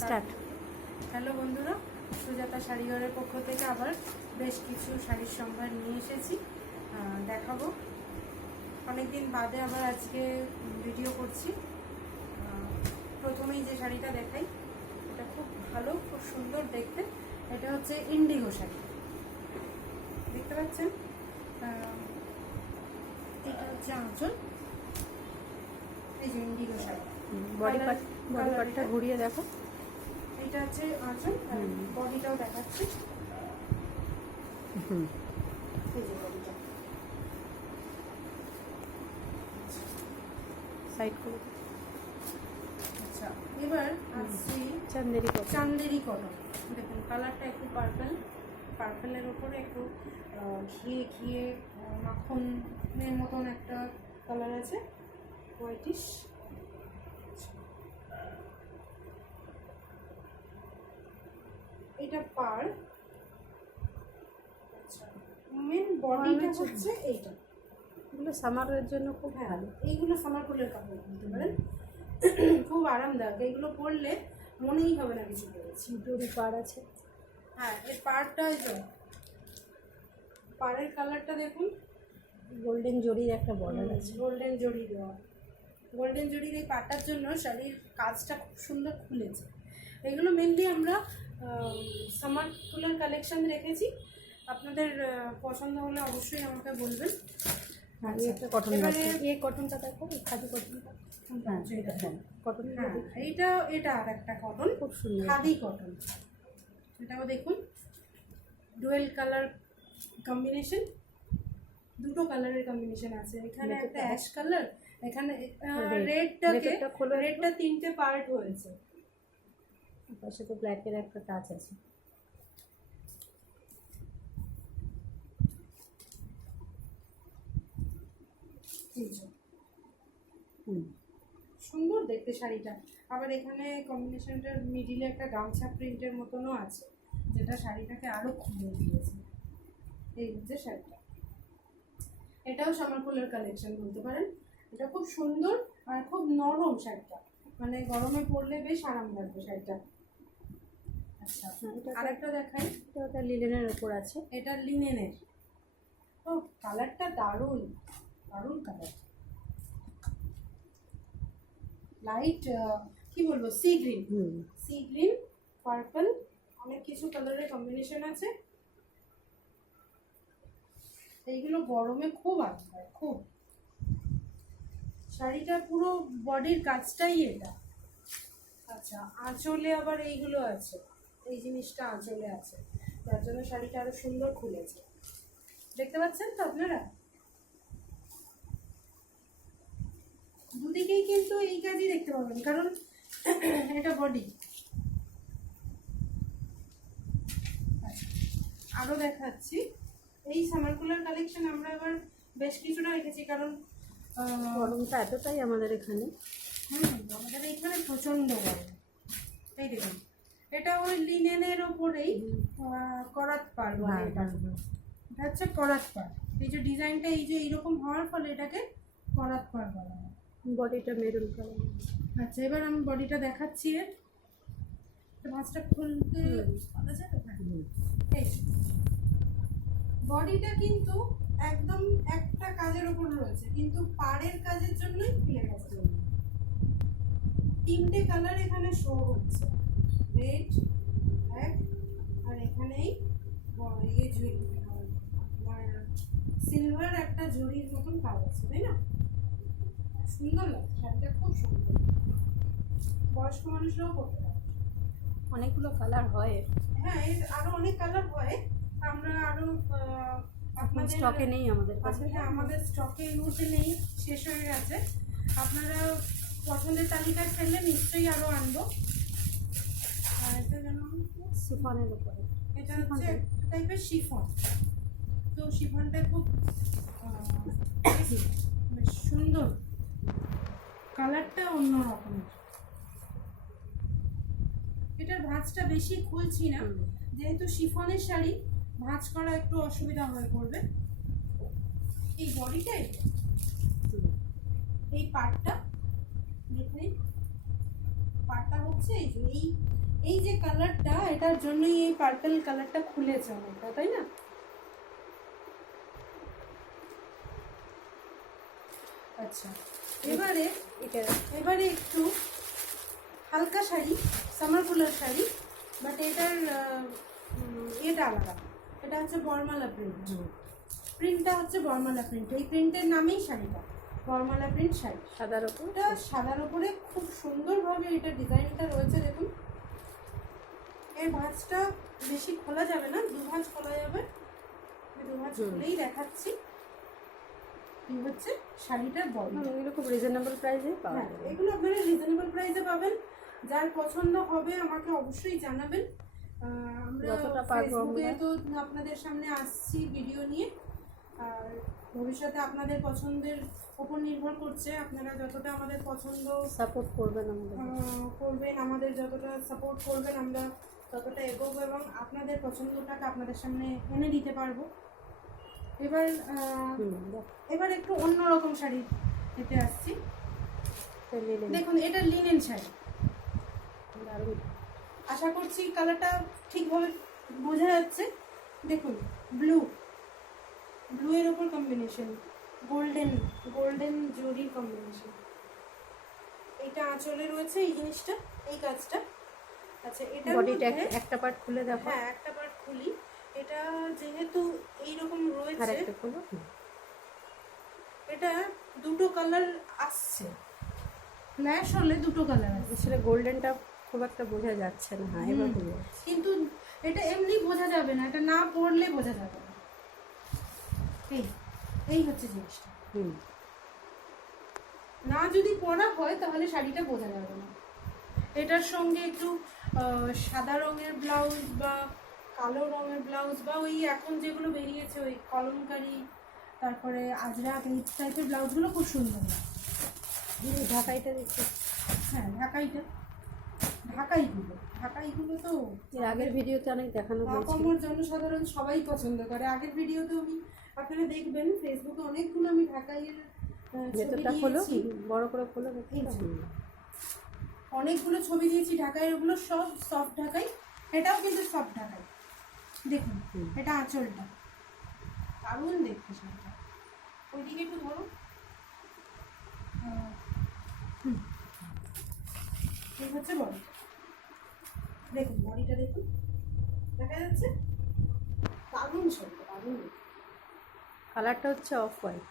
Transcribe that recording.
Start. Hello বন্ধুরা, সুজাতা শাড়িঘরের পক্ষ থেকে আবার বেশ কিছু শাড়ির সম্ভার নিয়ে এসেছি, দেখাবো। অনেকদিন বাদে আবার আজকে ভিডিও করছি। প্রথমেই যে শাড়িটা দেখাই, এটা খুব ভালো, খুব সুন্দর দেখতে। এটা হচ্ছে ইন্ডিগো শাড়ি, দেখতে পাচ্ছেন। এটা হচ্ছে আঁচল, এই যে ইন্ডিগো শাড়ি। বডি পার্টটা ঘুরিয়ে দেখো। এটা হচ্ছে আঁচল, বডিটাও দেখাচ্ছি। এই যে বডিটা, সাইড করে। আচ্ছা এবার আসছি চান্দেরি কটন। দেখুন কালারটা একটু পার্পেলের উপরে একটু ঘিয়ে মাখনের মতন একটা কালার আছে, হোয়াইটিশ। এটা পার। আচ্ছা, মেন বডিটা হচ্ছে এইটা। এগুলো সামারের জন্য খুব ভালো। এইগুলো সামার কুলের কাপড় বলতে পারেন, খুব আরামদায়ক। এইগুলো পরলে মনেই হবে না কিছু পরেছি। দুটো পার আছে। হ্যাঁ, এর পাড়টা, এই তো পাড়ের কালারটা দেখুন, গোল্ডেন জরির একটা বর্ডার আছে। গোল্ডেন জরি দেওয়া। গোল্ডেন জরির এই পাড়টার জন্য শাড়ির কাজটা খুব সুন্দর খুলেছে। এগুলো মেনলি আমরা সামার ফুলের কালেকশন রেখেছি। আপনাদের পছন্দ হলে অবশ্যই আমাকে বলবেন। একটা কটন আছে, এই কটনটা দেখো, খাদি কটনটা। হ্যাঁ এটা, হ্যাঁ কটন। হ্যাঁ এটা আর একটা কটন, খুব সুন্দর খাদি কটন। এটাও দেখুন, ডুয়েল কালার কম্বিনেশন, দুটো কালারের কম্বিনেশন আছে। এখানে একটা অ্যাশ কালার, এখানে রেডটা তিনটে পার্ট হয়েছে। পাশে তো ব্ল্যাকের একটা টাচ আছে। সুন্দর দেখতে শাড়িটা। আবার এখানে কম্বিনেশনটার মিডিলে একটা গামছা প্রিন্টের মতনও আছে, যেটা শাড়িটাকে আরো খুলে দিয়েছে। এই হচ্ছে শাড়িটা। এটাও সামারকুলের কালেকশন বলতে পারেন। এটা খুব সুন্দর আর খুব নরম শাড়িটা, মানে গরমে পরলে বেশ আরাম লাগবে শাড়িটা। আচ্ছা আরেকটা দেখাই, এটা লিনেনের উপর আছে। এটা লিনেনের। ও কালারটা দারুণ, দারুণ কালার। লাইট কি বলবো, সি গ্রিন পার্পল, অনেক কিছু কালারের কম্বিনেশন আছে। এইগুলো গরমে খুব আরাম, খুব। শাড়িটা পুরো বডির কাজটাই এটা। আচ্ছা আঁচলে আবার এইগুলো আছে, এই জিনিসটা আঁচলে আছে, যার জন্য শাড়িটা আরো সুন্দর খুলেছে। দেখতে পাচ্ছেন তো আপনারা, দুদিকেই কিন্তু এই কাজই দেখতে পাবেন, কারণ এটা বডি। আরো দেখাচ্ছি, এই সামারকুলার কালেকশন আমরা এবার বেশ কিছুটা রেখেছি, কারণ গরমটা এতটাই আমাদের এখানে। আমাদের এইখানে প্রচন্ড গরম। এই দেখুন, এটা ওই লিনেনের ওপরেই করাত পার বলে। এটা হচ্ছে করাত পার। এই যে ডিজাইনটা এই যে এইরকম হওয়ার ফলে এটাকে করাত পার বলা হয়। বডিটা মেরুন কালার। আচ্ছা এবার আমি বডিটা দেখাচ্ছি। এর মাছটা খুলতে পারা যাবে? এই বডিটা কিন্তু একদম একটা কাজের উপর রয়েছে, কিন্তু পাড়ের কাজের জন্যই খুলে গেছে। তিনটে কালার এখানে শো হচ্ছে, রেড, ব্ল্যাক, আর এখানেই সিলভার একটা জরির মতন কাজ আছে, তাই না? সুন্দর লাগছে শাড়িটা, খুব সুন্দর। বয়স্ক মানুষরাও করতে পারে। অনেকগুলো কালার হয়। হ্যাঁ, এর আরো অনেক কালার হয়। আমরা আরো আপনাদের স্টকে নেই আমাদের কাছে। হ্যাঁ, আমাদের স্টকে এই মুহূর্তে নেই, শেষ হয়ে গেছে। আপনারা পছন্দের তালিকায় ফেললে নিশ্চয়ই আরো আনবো। এটা যেন শিফনের উপরে, এটা হচ্ছে টাইপের শিফন। তো শিফনটা খুব বেশ সুন্দর, কালারটা অন্য রকমের। এটার ভাঁজটা বেশি খুলছি না, যেহেতু শিফনের শাড়ি ভাঁজ করা একটু অসুবিধা হয়ে পড়বে। এই বডিটাই, এই পার্টটা দেখুন, পার্টটা হচ্ছে এই যে এই যে কালারটা, এটার জন্যই এই পার্পল কালারটা খুলেছে অনেকটা, তাই না? আচ্ছা, এবারে একটু হালকা sari, summer cooler sari, but এটার এটা আলাদা। এটা হচ্ছে বর্মালা প্রিন্ট। প্রিন্টটা হচ্ছে বর্মালা প্রিন্ট, এই প্রিন্টের নামেই শাড়িটা বর্মালা প্রিন্ট শাড়ি। সাদার ওপর, এটা সাদার ওপরে খুব সুন্দরভাবে এটা ডিজাইনটা রয়েছে। দেখুন, এর ভাঁজটা বেশি খোলা যাবে না, দু ভাঁজ খোলা যাবে। দু ভাঁজ খুলেই দেখাচ্ছি। এই হচ্ছে শাড়িটার বডি। এগুলো খুব রিজনেবল প্রাইসে পাওয়া যাবে। এগুলো আপনারা রিজনেবল প্রাইসে পাবেন। যার পছন্দ হবে আমাকে অবশ্যই জানাবেন। আমরা ফেসবুকে তো আপনাদের সামনে আসছি ভিডিও নিয়ে, আর ভবিষ্যতে আপনাদের পছন্দের উপর নির্ভর করছে। আপনারা যতটা আমাদের পছন্দ সাপোর্ট করবেন আমাদের যতটা সাপোর্ট করবেন আমরা ততটা এগোবো এবং আপনাদের পছন্দটাকে আপনাদের সামনে এনে দিতে পারবো। এবার একটু অন্যরকম শাড়ি এতে আসছি। দেখুন, এটা লিনেন শাড়ি। আশা করছি কালারটা ঠিকভাবে বোঝা যাচ্ছে। দেখুন, ব্লু এর ওপর কম্বিনেশন, গোল্ডেন জরির কম্বিনেশন। এটা আঁচলে রয়েছে এই জিনিসটা, এই কাজটা। আচ্ছা, এটা বডিটা একটা পার্ট খুলে দেখো। হ্যাঁ, একটা পার্ট খুলি। এটা যেহেতু এইরকম রয়েছে, এটা দুটো কালার আসছে, ফ্ল্যাশ হলে দুটো কালার আসছে। আসলে গোল্ডেনটা খুব একটা বোঝা যাচ্ছে না। হ্যাঁ, এবার কিন্তু এটা এমনি বোঝা যাবে না, এটা না পরলে বোঝা যাবে না। এই হচ্ছে জিনিসটা। না যদি পরা হয় তাহলে শাড়িটা বোঝা যাবে না। এটার সঙ্গে একটু সাদা রঙের ব্লাউজ বা কালো রঙের ব্লাউজ বা ওই এখন যেগুলো বেরিয়েছে ওই কলমকারি, তারপরে আজরাক, এই টাইপের ব্লাউজগুলো খুব সুন্দর লাগে। ঢাকাইটা দেখছি। হ্যাঁ, ঢাকাইগুলো তো এর আগের ভিডিওতে অনেক দেখানো হয়েছে। আমার জনসাধারণ সবাই পছন্দ করে। আগের ভিডিওতে আপনারা দেখবেন ফেসবুকে অনেকগুলো আমি ঢাকাইয়ের ভেতরটা খোলো, বড় করে খোলো। অনেকগুলো ছবি দিয়েছি ঢাকাইয়ের, ওগুলো সব সফট ঢাকাই। এটাও কিন্তু সফট ঢাকাই। দেখুন, এটা আঁচলটা দারুণ দেখতে। শাড়িটা ওইদিকে একটু ধরো। এই হচ্ছে বডি। দেখুন, বডিটা দেখুন, দেখা যাচ্ছে। দারুণ শাড়িটা, দারুণ। কালারটা হচ্ছে অফ হোয়াইট।